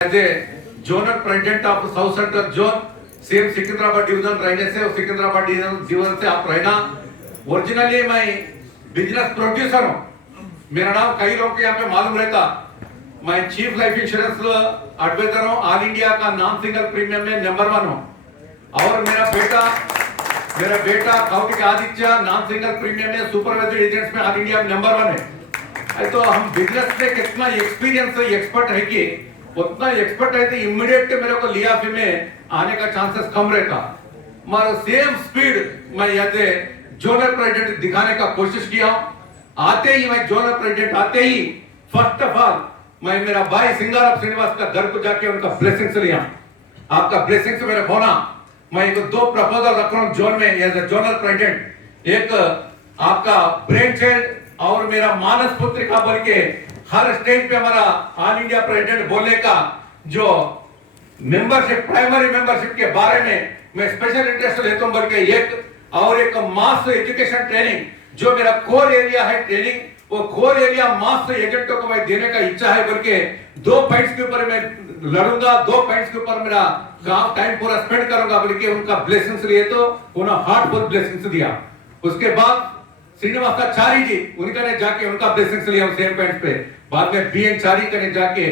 As a zonal president of South Central Zone, same Secunderabad division रहने से और Secunderabad division से आप रहना। ओरिजिनली मैं बिजनेस प्रोड्यूसर हूँ। मेरा नाम कई लोगों को यहाँ पे मालूम रहता। मैं चीफ लाइफ इंश्योरेंस एडवाइजर हूँ। ऑल इंडिया का नॉन सिंगल प्रीमियम में नंबर 1 हूँ। और मेरा बेटा काउंटी का आदित्य नॉन सिंगल प्रीमियम में सुपरवाइजर एजेंट्स में ऑल इंडिया में नंबर 1 है। तो हम बिजनेस में कितना एक्सपीरियंस एक्सपर्ट है कि उतना एक्सपर्ट है तो इमीडिएट मेरे को लियाफी में आने का चांसेस कम रहता। मगर सेम स्पीड मैं यहाँ जोनल प्रेसिडेंट दिखाने का कोशिश किया। आते ही मैं जोनल प्रेसिडेंट आते ही फर्स्ट ऑफ ऑल मैं मेरा भाई सिंगाराम श्रीनिवास का घर को जाके उनका ब्लेसिंग्स लिया। आपका ब्लेसिंग्स मेरे होना। मैं एक 2 प्रपोजल रख रहा हूँ जोन में एज ए जोनल प्रेसिडेंट। एक आपका ब्रेन चाइल्ड और मेरा मानस पुत्र का बोल के हर स्टेज पे हमारा ऑल इंडिया प्रेसिडेंट बोलने का जो मेंबरशिप प्राइमरी मेंबरशिप के बारे में मैं स्पेशल इंटरेस्ट लेता हूं। बल्कि एक मास एजुकेशन ट्रेनिंग जो मेरा कोर एरिया है ट्रेनिंग, वो कोर एरिया मास एजेंटों को मैं देने का इच्छा है। बल्कि 2 पॉइंट्स के ऊपर मैं लड़ूंगा, 2 पॉइंट्स के ऊपर मेरा टाइम पूरा स्पेंड करूंगा। बल्कि उनका ब्लेसिंग्स लिए तो उन्होंने हार्टफुल ब्लेसिंग्स दिया। उसके बाद श्रीनिवासाचारी जी उनका ने जाके उनका ब्लेसिंग्स लिया सेम पॉइंट पे। बाद में बीएन चारी कने जाके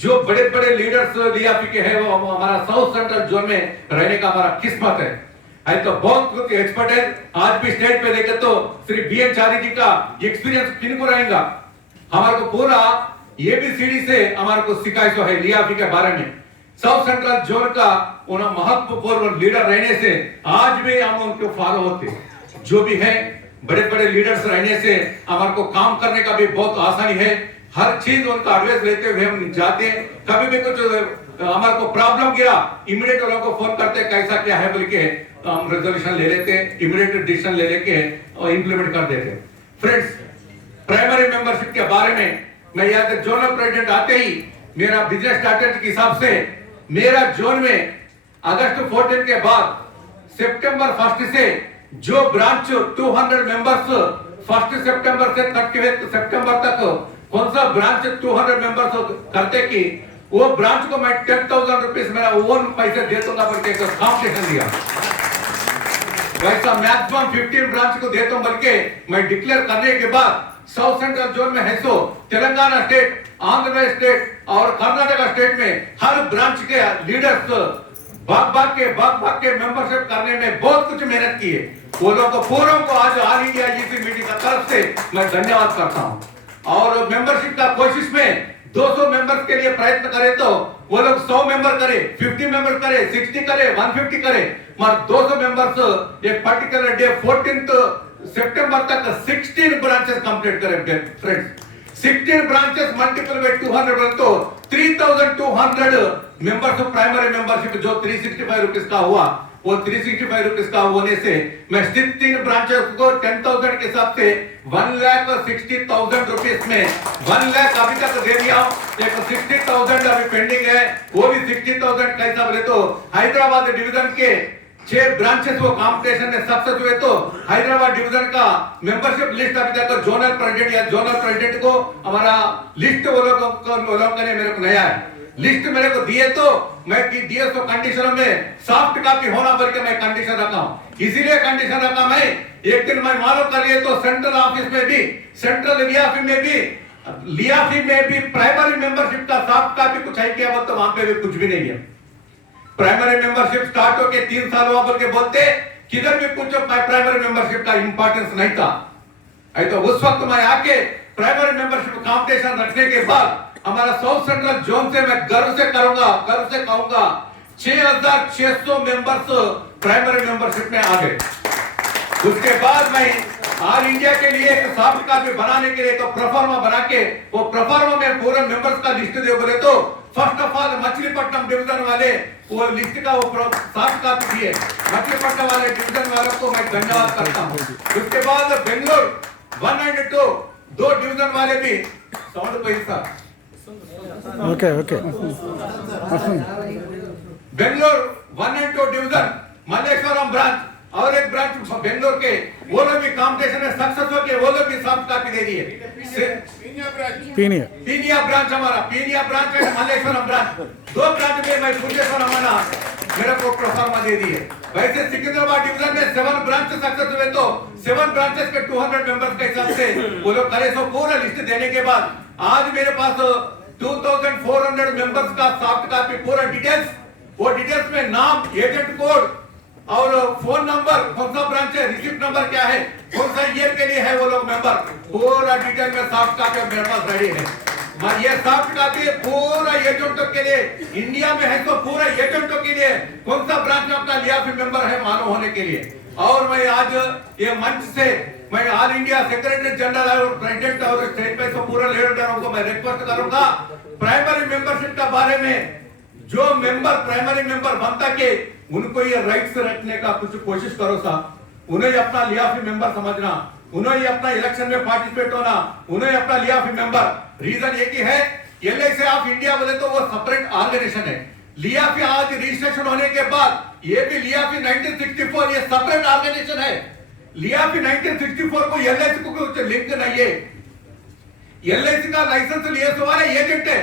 जो बड़े बड़े लीडर्स लिया के है वो हमारा साउथ सेंट्रल जोन में रहने का हमारा किस्मत है। तो बहुत कुछ एक्सपर्ट है। आज भी स्टेज पे देखे तो श्री बीएन चारी जी का एक्सपीरियंस किनको रहेगा। हमारे को पूरा एबीसीडी से हमारे को सिखाई सो है लियाफी के बारे में। साउथ सेंट्रल जोन का उन्हें महत्वपूर्ण लीडर रहने से आज भी हम उनको फॉलो होते। जो भी है बड़े बड़े लीडर्स रहने से हमारे को काम करने का भी बहुत आसानी है। हर चीज उनका एडवाइस लेते हुए हम जाते हैं। कभी भी कुछ हमारे को प्रॉब्लम गिरा इमीडिएट उन लोगों को फोन करते कैसा क्या है बोल के हम रेजोल्यूशन ले लेते हैं, इमीडिएट डिसीजन ले लेके और इंप्लीमेंट कर देते हैं। फ्रेंड्स, प्राइमरी मेंबरशिप के बारे में मैं यहाँ से जोनल प्रेसिडेंट आते ही मेरा बिजनेस स्ट्रैटेजी के हिसाब से मेरा जोन में अगस्त 14 के बाद सितंबर 1 से जो ब्रांच 200 मेंबर्स 1 सितंबर से 30 सितंबर तक कौन सा ब्रांच 200 मेंबर्स करते कि वो ब्रांच को मैं 10,000 रुपीस मेरा ओन पैसे दे दूंगा बोल के कॉम्पिटिशन दिया। वैसा मैक्सिमम 15 ब्रांच को देता हूं। बल्कि मैं डिक्लेयर करने के बाद साउथ सेंट्रल जोन में है सो तेलंगाना स्टेट, आंध्र प्रदेश स्टेट और कर्नाटका स्टेट में हर ब्रांच के लीडर्स भाग के मेंबरशिप करने में बहुत कुछ मेहनत की है। वो लोगों को पूरों को आज ऑल इंडिया जीसी मीटिंग का तरफ से मैं धन्यवाद करता हूं। और मेंबरशिप का कोशिश में 200 मेंबर्स के लिए प्रयत्न करे तो वो लोग 100 मेंबर करे, 50 मेंबर करे, 60 करे, 150 करे, मगर 200 मेंबर्स एक पर्टिकुलर डे 14 सितंबर तक 16 ब्रांचेस कंप्लीट करे। फ्रेंड्स, 16 ब्रांचेस मल्टीपल बाय 200 तो 3200 मेंबर्स ऑफ प्राइमरी मेंबरशिप जो 365 रुपीस का हुआ, वो 365 रुपीस का होने से मैं 16 ब्रांचेस को 10,000 के हिसाब से 1,60,000 रुपीस में 1 लाख अभी तक दे दिया। एक 60,000 अभी पेंडिंग है, वो भी 60,000 कैसा बोले तो हैदराबाद डिवीजन के 6 ब्रांचेस वो कंपटीशन में सक्सेस हुए। तो हैदराबाद डिवीजन का मेंबरशिप लिस्ट अभी तक जोनल प्रेसिडेंट या जोनल प्रेसिडेंट को हमारा लिस्ट वो लोगों ने मेरे को नया है लिस्ट मेरे को दिए। तो मैं डीएसओ कंडीशनों में सॉफ्ट कॉपी होना बोल के मैं कंडीशन रखा हूं। इसीलिए कंडीशन रखा मैं एक दिन मैं मालूम कर लिए तो सेंट्रल ऑफिस में भी, सेंट्रल लियाफी में भी प्राइमरी मेंबरशिप का सॉफ्ट कॉपी कुछ है क्या बोल तो वहां पे भी कुछ भी नहीं है। प्राइमरी मेंबरशिप स्टार्ट होके 3 साल हुआ बोल के बोलते किधर भी कुछ प्राइमरी मेंबरशिप का इंपॉर्टेंस नहीं था। तो उस वक्त मैं आके प्राइमरी मेंबरशिप कॉम्पिटिशन रखने के बाद हमारा साउथ सेंट्रल जोन से मैं गर्व से कहूंगा 6,600 मेंबर्स प्राइमरी मेंबरशिप में आ गए। उसके बाद मैं ऑल इंडिया के लिए एक सॉफ्ट कॉपी बनाने के लिए तो प्रोफार्मा बना के वो प्रोफार्मा में पूरे मेंबर्स का लिस्ट दे बोले तो first of all Machilipatnam division वाले वो लिस्ट का वो सॉफ्ट कॉपी दिए। मछलीपट्टनम वाले डिवीजन वालों को मैं धन्यवाद करता हूँ। उसके बाद बेंगलोर 1 और 2 दो डिवीजन वाले भी साउंड पैसा ओके बेंगलोर 1 और 2 डिवीजन मल्लेश्वरम ब्रांच और एक ब्रांच बेंगलोर के, वो लोग भी कॉम्पिटिशन में सक्सेस हो के वो लोग भी सॉफ्ट कॉपी दे दिए। पीनिया पीनिया ब्रांच हमारा, पीनिया ब्रांच है मल्लेश्वरम ब्रांच, 2 ब्रांच में मैं फुर्जेश्वर हमारा मेरे को प्रोफार्मा दे दिए। वैसे सिकंदराबाद डिवीजन में 7 ब्रांच सक्सेस हुए तो 7 ब्रांचेस के 200 मेंबर्स के हिसाब से वो लोग करे। सो पूरा लिस्ट देने के बाद आज मेरे पास 2400 मेंबर्स का सॉफ्ट कॉपी पूरा डिटेल्स, वो डिटेल्स में नाम, एजेंट कोड और फोन नंबर, कौन सा ब्रांच है, रिसिप्ट नंबर क्या है, कौन सा ईयर के लिए है वो लोग मेंबर, पूरा डिटेल में सॉफ्ट कॉपी मेरे पास रेडी है। ये सॉफ्ट कॉपी पूरा एजेंटों के लिए, इंडिया में है तो पूरा एजेंटों के लिए कौन सा ब्रांच में अपना लियाफी मेंबर है मालूम होने के लिए। और मैं आज ये मंच से मैं ऑल इंडिया सेक्रेटरी जनरल और प्रेसिडेंट और स्टेट पे तो पूरा लीडरों को मैं रिक्वेस्ट करूंगा, प्राइमरी मेंबरशिप के बारे में जो मेंबर प्राइमरी मेंबर बनता के उनको ये राइट्स रखने का कुछ कोशिश करो साहब। उन्हें अपना लियाफी मेंबर समझना, उन्हें अपना इलेक्शन में पार्टिसिपेट होना, उन्हें अपना लियाफी मेंबर। रीजन एक ही है, एलआईसी ऑफ इंडिया बोले तो वो सेपरेट ऑर्गेनाइजेशन है। लियाफी आज रजिस्ट्रेशन होने के बाद ये भी लियाफी 1964 ये सेपरेट ऑर्गेनाइजेशन है। लियाफी 1964 को एलआईसी को कुछ लिंक नहीं है। एलआईसी का लाइसेंस लिए सो वाला एजेंट है,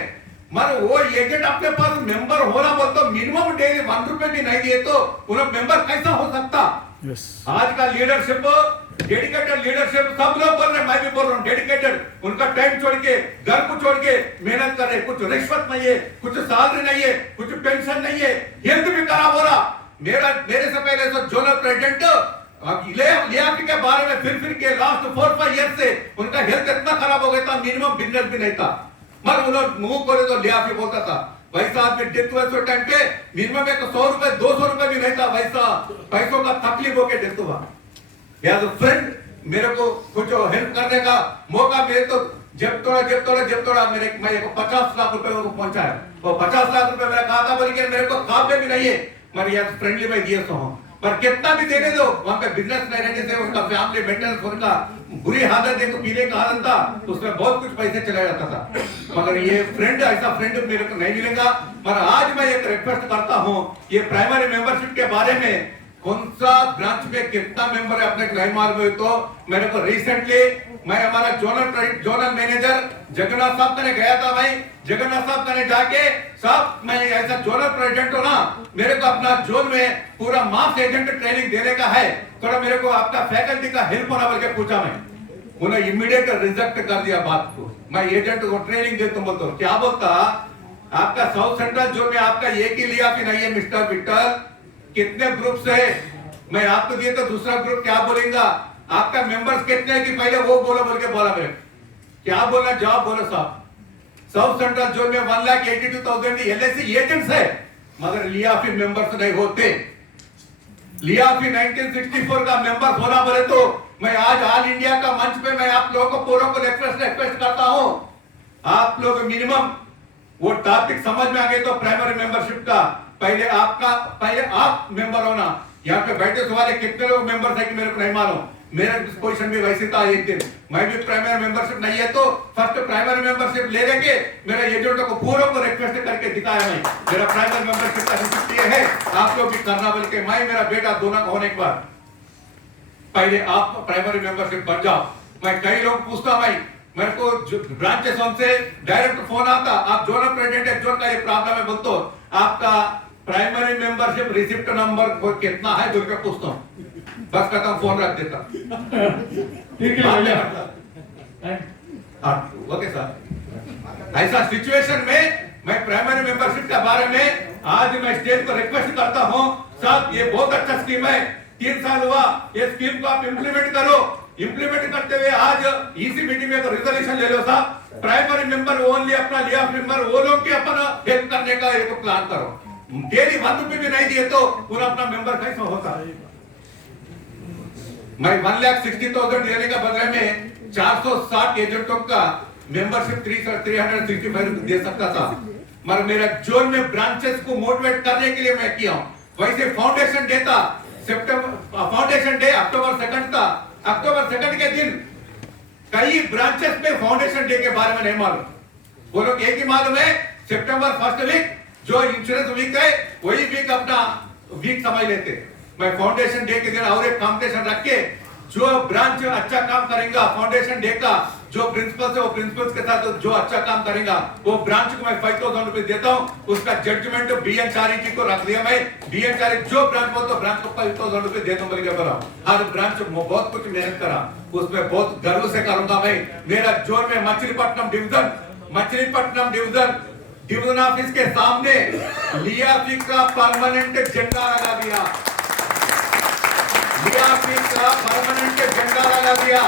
मगर वो एजेंट अपने पास मेंबर होना बोल तो मिनिमम डेली 1 रुपए भी नहीं दिए तो उन्हें मेंबर कैसा हो सकता। आज का लीडरशिप, डेडिकेटेड लीडरशिप सब लोग बोल रहे हैं, मैं भी बोल रहा हूँ डेडिकेटेड, उनका टाइम छोड़ के घर को छोड़ के मेहनत कर रहे, कुछ रिश्वत नहीं है, कुछ सैलरी नहीं है, कुछ पेंशन नहीं है, हेल्थ भी खराब हो रहा। मेरे से पहले तो जोनल प्रेसिडेंट लियाफी के बारे में फिर के लास्ट 4-5 ईयर से उनका हेल्थ इतना खराब हो गया था, मिनिमम बिजनेस भी नहीं था, मगर उन्होंने मुंह खोले तो लियाफी बोलता था। वैसा आदमी डेथ हुआ तो टाइम पे मिनिमम एक 100 रुपए 200 रुपए भी नहीं था, वैसा पैसों का तकलीफ होके डेथ हुआ। या तो फ्रेंड मेरे को कुछ हेल्प करने का मौका मिले तो जब तोड़ा मेरे मैं 50 लाख रुपए को पहुंचाया, वो 50 लाख रुपए मेरा खाता बोल के मेरे को काबिल भी नहीं है, मगर यार फ्रेंडली मैं दिए तो हूं, पर कितना भी देने दो वहां पे बिजनेस नहीं रहने से उनका फैमिली मेंटेनेंस, उनका बुरी हालत देखो, पीने का हालत था, उसमें बहुत कुछ पैसे चला जाता था। मगर ये फ्रेंड ऐसा फ्रेंड मेरे को नहीं मिलेगा। पर आज मैं एक रिक्वेस्ट करता हूं, ये प्राइमरी मेंबरशिप के बारे में कौन सा ब्रांच में कितना मेंबर है अपने नहीं मालूम है तो मेरे को रिसेंटली मैं हमारा जोनल मैनेजर जगन्नाथ साहब कने गया था। भाई जगन्नाथ साहब कने जाके साहब मैं ऐसा जोनल प्रेसिडेंट हो ना, मेरे को अपना जोन में पूरा मास एजेंट ट्रेनिंग देने का है, थोड़ा मेरे को आपका फैकल्टी का हेल्प होना बोल के पूछा। मैं उन्हें इमीडिएट रिजेक्ट कर दिया बात को। मैं एजेंट को ट्रेनिंग दे तुम बोलते हो क्या बोलता, आपका साउथ सेंट्रल जोन में आपका एक ही लियाफी नहीं है मिस्टर विट्ठल, कितने ग्रुप्स है, मैं आपको दिए तो दूसरा ग्रुप क्या बोलेगा, आपका मेंबर्स कितने हैं कि पहले वो बोलो बोल के बोला। मेरे क्या बोलना जवाब बोलो साहब। साउथ सेंट्रल जोन में 1,82,000 एलआईसी एजेंट्स है, मगर लियाफी मेंबर्स नहीं होते। लियाफी 1964 का मेंबर होना बोले तो मैं आज ऑल इंडिया का मंच पे मैं आप लोगों को पूरों को रिक्वेस्ट करता हूं, आप लोग मिनिमम वो टॉपिक समझ में आ गए तो प्राइमरी मेंबरशिप का पहले आप मेंबर होना। यहाँ पे बैठे वाले कितने लोग मेंबर थे कि मेरे को नहीं मालूम, मेरा पोजीशन भी वैसे था एक दिन, मैं भी प्राइमरी मेंबरशिप नहीं है तो फर्स्ट प्राइमरी मेंबरशिप ले लेके मेरे एजेंटों को पूरों को रिक्वेस्ट करके दिखाया। मैं मेरा प्राइमरी मेंबरशिप का रिसिप्ट ये है, आप लोग भी करना बोल के मैं मेरा बेटा दोनों का होने के बाद पहले आप प्राइमरी मेंबरशिप बन जाओ। मैं कई लोग पूछता, मैं मेरे को ब्रांचेस से डायरेक्ट फोन आता, आप जोनल प्रेसिडेंट है, जोन का ये प्रॉब्लम है, बोलते हो आपका प्राइमरी मेंबरशिप रिसिप्ट नंबर कितना है बोल के पूछता हूँ, बस खत्म फोन रख देता। ठीक है ओके सर। ऐसा सिचुएशन में मैं प्राइमरी मेंबरशिप के बारे में आज मैं स्टेट को रिक्वेस्ट करता हूँ, साहब ये बहुत अच्छा स्कीम है, 3 साल हुआ, ये स्कीम को आप इम्प्लीमेंट करो। इम्प्लीमेंट करते हुए आज इसी मीटिंग में एक रिजोल्यूशन ले लो साहब, प्राइमरी मेंबर ओनली अपना लिया मेंबर वो लोग की अपना हेल्प करने का एक प्लान करो। डेली 1 रुपए भी नहीं दिए तो पूरा अपना मेंबर कैसा होता। मैं 1,60,000 लेने का बदले में 460 एजेंटों का मेंबरशिप 365 दे सकता था, मगर मेरा जोन में ब्रांचेस को मोटिवेट करने के लिए मैं किया हूं। वैसे फाउंडेशन डे था, फाउंडेशन डे अक्टूबर 2 था, अक्टूबर 2 के दिन कई ब्रांचेस में फाउंडेशन डे के बारे में नहीं मालूम, वो लोग एक ही मालूम है सितंबर 1 वीक जो इंश्योरेंस वीक है वही वीक अपना वीक समझ लेते, मैं फाउंडेशन डे के दिन और एक कॉम्पिटिशन रख के जो ब्रांच अच्छा काम करेगा फाउंडेशन डे का जो प्रिंसिपल है वो प्रिंसिपल्स के साथ जो अच्छा काम करेगा वो ब्रांच को मैं 5000 रुपए देता हूँ। उसका जजमेंट बीएन चारी जी को रख दिया। मैं बीएन चारी जो ब्रांच बोलता तो ब्रांच को 5000 रुपए दे दूंगा बोल बोला। हर ब्रांच में बहुत कुछ मेहनत करा, उसमें बहुत गर्व से करूंगा। मैं मेरा जोन में मछलीपट्टनम डिवीजन डिवीजन ऑफिस के सामने लियाफी का परमानेंट झंडा लगा दिया। लियाफी का परमानेंट झंडा लगा दिया।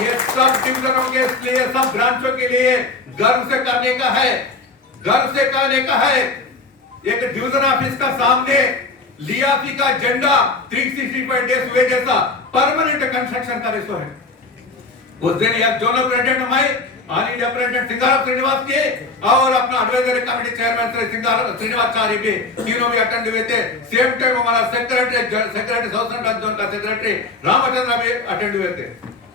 ये सब डिवीजनों के लिए सब ब्रांचों के लिए गर्व से करने का है, गर्व से करने का है। एक डिवीजन ऑफिस का सामने लियाफी का झंडा 365 डेज हुए जैसा परमानेंट कंस्ट्रक्शन का विषय है। उस दिन एक जोनल प्रेसिडेंट मैं ऑल इंडिया प्रेसिडेंट सिंगारम श्रीनिवास के और अपना एडवाइजरी कमेटी चेयरमैन श्री सिंगारम श्रीनिवाचार्य भी तीनों भी अटेंड हुए थे। सेम टाइम हमारा सेक्रेटरी साउथ सेंट्रल जोन का सेक्रेटरी रामचंद्र भी अटेंड हुए थे।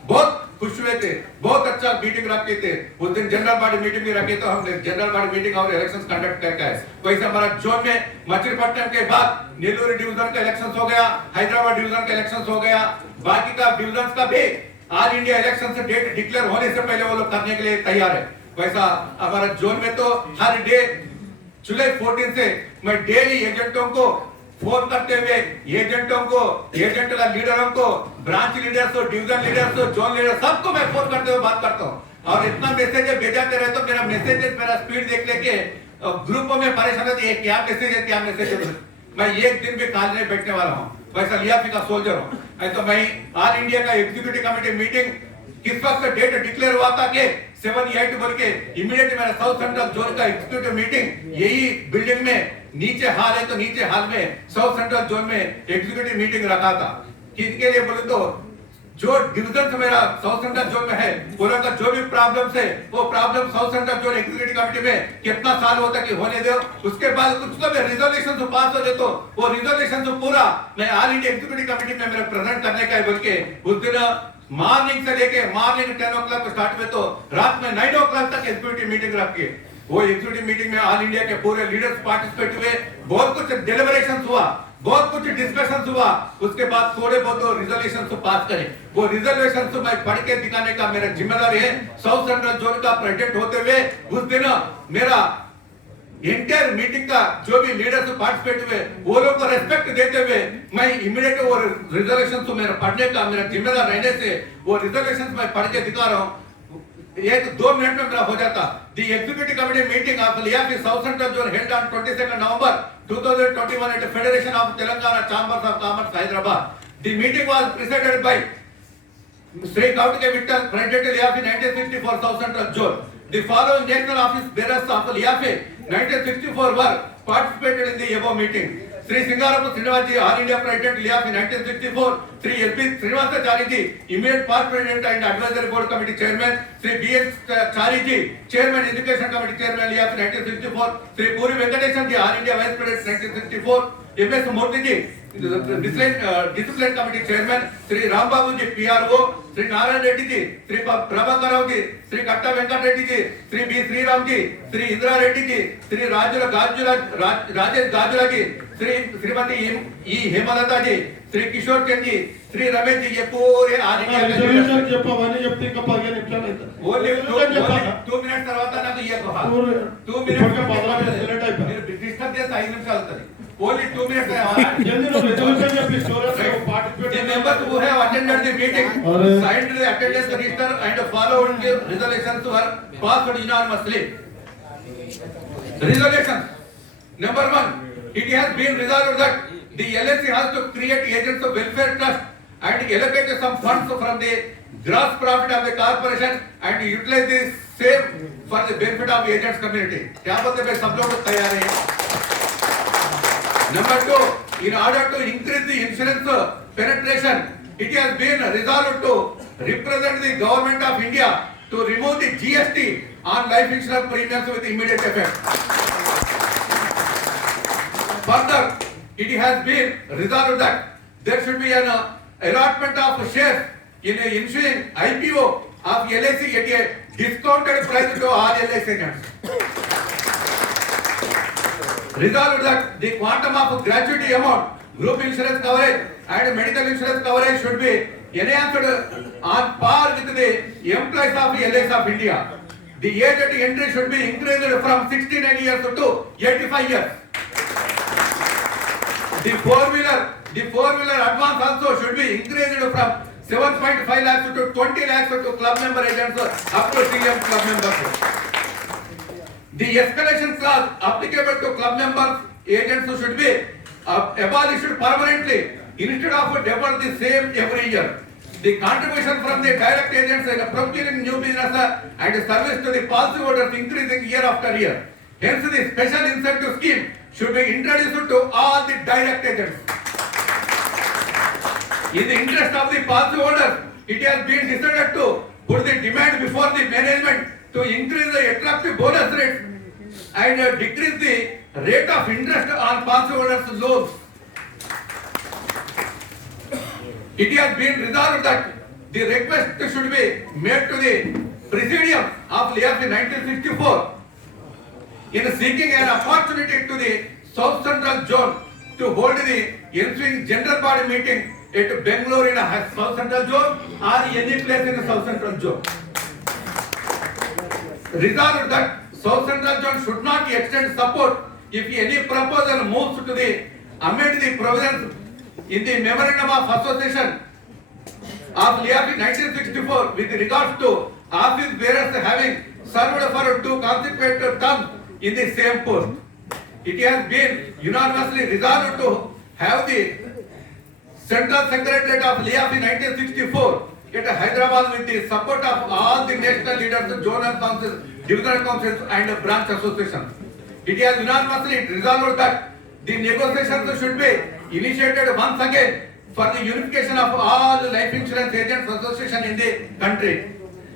बहुत खुश हुए थे, बहुत अच्छा मीटिंग रखे थे। उस दिन जनरल बॉडी मीटिंग भी रखे तो हमने जनरल बॉडी मीटिंग और इलेक्शंस कंडक्ट करके आए। वैसे हमारा जोन में मछलीपट्टनम के बाद नेल्लूर डिवीजन का इलेक्शंस हो गया, हैदराबाद डिवीजन का इलेक्शंस हो गया, बाकी का डिवीजन का भी ऑल इंडिया इलेक्शन से डेट डिक्लेयर होने से पहले वो लोग करने के लिए तैयार है। वैसा हमारा जोन में तो हर डे जुलाई 14 से मैं डेली एजेंटों को फोन करते हुए एजेंट का लीडरों को, ब्रांच लीडर्स को, डिवीजन लीडर्स को, जोन लीडर सबको मैं फोन करते हुए बात करता हूँ। और इतना मैसेज भेजाते रहे तो मेरा मैसेजेस मेरा स्पीड देख लेके ग्रुप में परेशान होती है, क्या मैसेज है क्या मैसेज है। मैं एक दिन भी खाली नहीं बैठने वाला हूँ। वैसा लियाफी का सोल्जर हूँ। तो मैं ऑल इंडिया का एग्जीक्यूटिव कमेटी मीटिंग किस वक्त डेट डिक्लेयर हुआ था कि 7-8 बोल के इमीडिएट मेरा साउथ सेंट्रल जोन का एग्जीक्यूटिव मीटिंग यही बिल्डिंग में नीचे हॉल है तो नीचे हॉल में साउथ सेंट्रल जोन में एग्जीक्यूटिव मीटिंग रखा था। किसके लिए बोले तो जो डिवीजन से मेरा साउथ सेंट्रल जोन में है वो लोग का जो भी प्रॉब्लम्स है वो problem south central zone executive committee में कितना साल होता कि होने दो, उसके बाद कुछ तो रिजोल्यूशन तो पास हो जाए तो वो रिजोल्यूशन तो पूरा मैं ऑल इंडिया एग्जीक्यूटिव कमेटी में मेरा प्रेजेंट करने का है बोल के उस दिन मॉर्निंग से लेके मॉर्निंग 10 o'clock स्टार्ट में तो रात में 9 o'clock तक एग्जीक्यूटिव मीटिंग रख के वो एग्जीक्यूटिव मीटिंग में ऑल इंडिया के पूरे लीडर्स पार्टिसिपेट हुए। बहुत कुछ डिलिबरेशंस हुआ, बहुत कुछ डिस्कशंस हुआ। उसके बाद थोड़े बहुत रिजोल्यूशन तो पास करें। वो रिजोल्यूशन तो मैं पढ़ के दिखाने का मेरा जिम्मेदारी है। साउथ सेंट्रल जोन का प्रेसिडेंट होते हुए उस दिन मेरा इंटर मीटिंग का जो भी लीडर्स पार्टिसिपेट हुए वो लोग को रेस्पेक्ट देते हुए मैं इमीडिएट वो रिजोल्यूशन तो मेरा पढ़ने का मेरा जिम्मेदार रहने से वो रिजोल्यूशन मैं पढ़ के दिखा रहा हूँ। 1-2 मिनट में मेरा हो जाता। The executive committee meeting of LIAFI south central zone held on 22 November 2021 at Federation of Telangana Chambers of Commerce, Hyderabad. The meeting was presided by Sri Kautika Vittal, President Liafi 1964 South Central Zone. The following national office bearers of Liafi 1964 were participated in the above meeting. Sri Singaram Srinivas ji, All India President Liafi 1964. Sri S.B. Srinivasacharya ji, immediate past President and Advisory Board Committee Chairman. Sri B.S. Chari ji, Chairman Education Committee Chairman Liafi 1964. Sri Puri Venkatesan ji, All India Vice President 1964. M.S. Murthy ji, Discipline Committee Chairman. Sri Ram Babu ji, PRO. Sri Narayan Reddy ji, Sri Prabhakar Rao ji, Sri Katta Venkat Reddy ji, Sri B. Sri Ram ji, Sri Indra Reddy ji, Sri Rajesh Gajula ji, Shrimati E Hemlata ji, Shri Kishore Chand ji, Shri Ramesh ji, ये पूरे reservation చెప్పవని చెప్తే ఇంకా 15 నిమిషాలు అవుతుంది. Only 2 minutes తర్వాత నాకు ఈ యొక్క 2 మినిట్స్ 15 మినిట్స్ లేట్ అయిపోయింది. మీరు డిస్టర్బ్ చేస్తే 5 నిమిషాలు అవుతుంది. ఓన్లీ 2 మినిట్స్ జల్దీ రిజర్వేషన్ చెప్పి storage participate the members who have attended the meeting signed the attendance register and followed the resolutions were passed unanimously. Resolution number 1, it has been resolved that the LIC has to create agents of welfare trust and allocate some funds from the gross profit of the corporation and utilize the same for the benefit of agents community. क्या बोलते हैं सब लोग तैयार हैं? Number 2, in order to increase the insurance penetration, it has been resolved to represent the government of India to remove the GST on life insurance premiums with immediate effect. Further, it has been resolved that there should be an allotment of shares in ensuing IPO of LIC at a discounted price to all LIC agents. Resolved that the quantum of gratuity amount group insurance coverage and medical insurance coverage should be enhanced on par with the employees of LIC of India. The age at entry should be increased from 69 years to 85 years. The four-wheeler advance also should be increased from 7.5 lakhs to 20 lakhs to club member agents up to CM club members. The escalation clause applicable to club members agents should be abolished permanently instead of defer the same every year. The contribution from the direct agents in procuring new business and service to the policyholders increasing year after year. Hence, the special incentive scheme should be introduced to all the direct agents. In the interest of the policyholders, it has been decided to put the demand before the management to increase the attractive bonus rates and decrease the rate of interest on policyholders' loans. It has been resolved that the request should be made to the Presidium of LIAP 1964 in seeking an opportunity to the South Central Zone to hold the ensuing general body meeting at Bangalore in a South Central Zone or any place in the South Central Zone. Resolved that South Central Zone should not extend support if any proposal moves to the amend the provisions in the Memorandum of Association of LIAP 1964 with regards to office bearers having served for 2 consecutive terms in the same post. It has been unanimously resolved to have the Central Secretariat of LIAP 1964 at Hyderabad with the support of all the national leaders, zonal councils, divisional councils and branch associations. It has unanimously resolved that the negotiations should be initiated once again for the unification of all life insurance agents association in the country.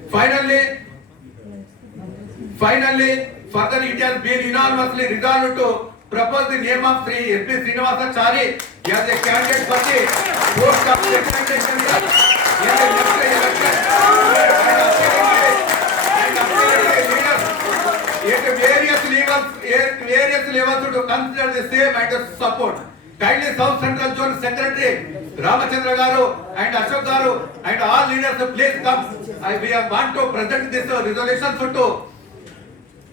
Finally, further it has been unanimously resolved to propose the name of Sri S.B. Srinivasachari as a candidate for the post of representation in the next election and at various levels to consider the same and to support. Kindly South Central Zone Secretary Ramachandra Garu and Ashok Garu and all leaders please come. We want to present this resolution to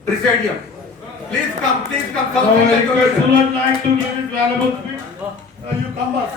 Presidium. Please come, South Now, I Central request Zone. who would like to give his valuable speech. You come, boss.